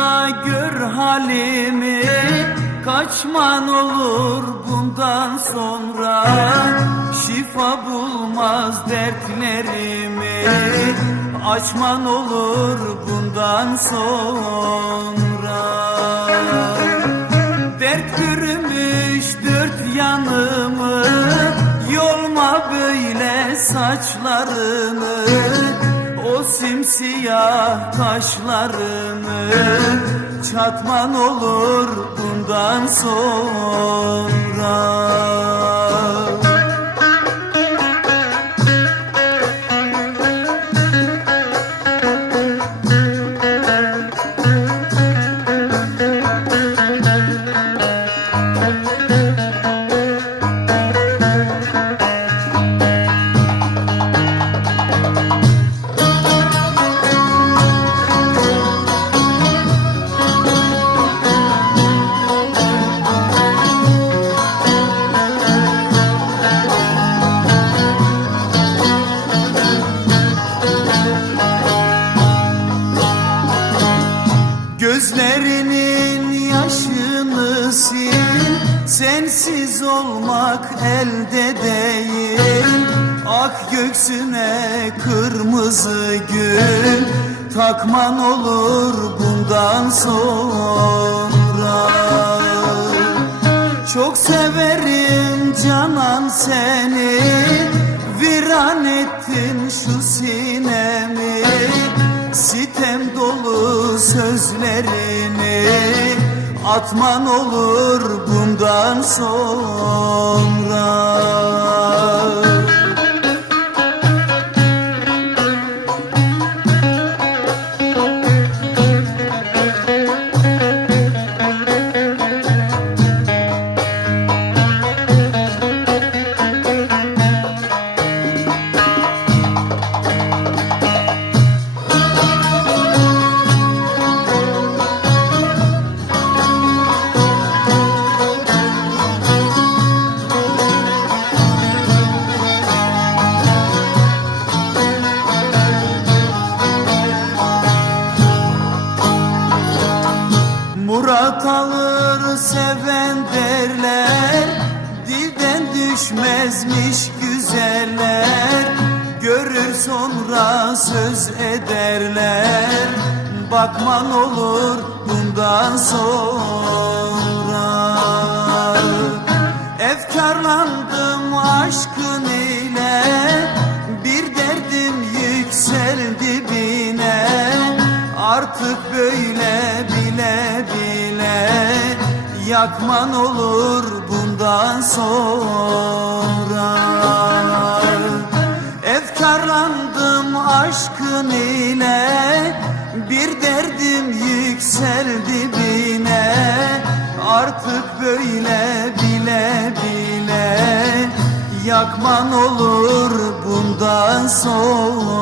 da gör halimi. Kaçman olur bundan sonra. Şifa bulmaz dertlerimi. Açman olur bundan sonra. Dert bürümüş dört yanımı. Yolma böyle saçlarını. O simsiyah kaşlarını Çatman olur bundan sonra Sensiz olmak elde değil. Ak göksüne kırmızı gül Takman olur bundan sonra. Çok severim canan seni Viran ettin şu sinemi. Sitem dolu sözlerini Atman olur bundan sonra Murat alır seven derler Dilden düşmezmiş güzeller. Görür sonra söz ederler Bakman olur bundan sonra. Efkarlandım aşkın ile Bir derdim yükseldi bine. Artık böyle Yakman olur bundan sonra. Efkarlandım aşkın ile Bir derdim yükseldi bine. Artık böyle bile bile Yakman olur bundan sonra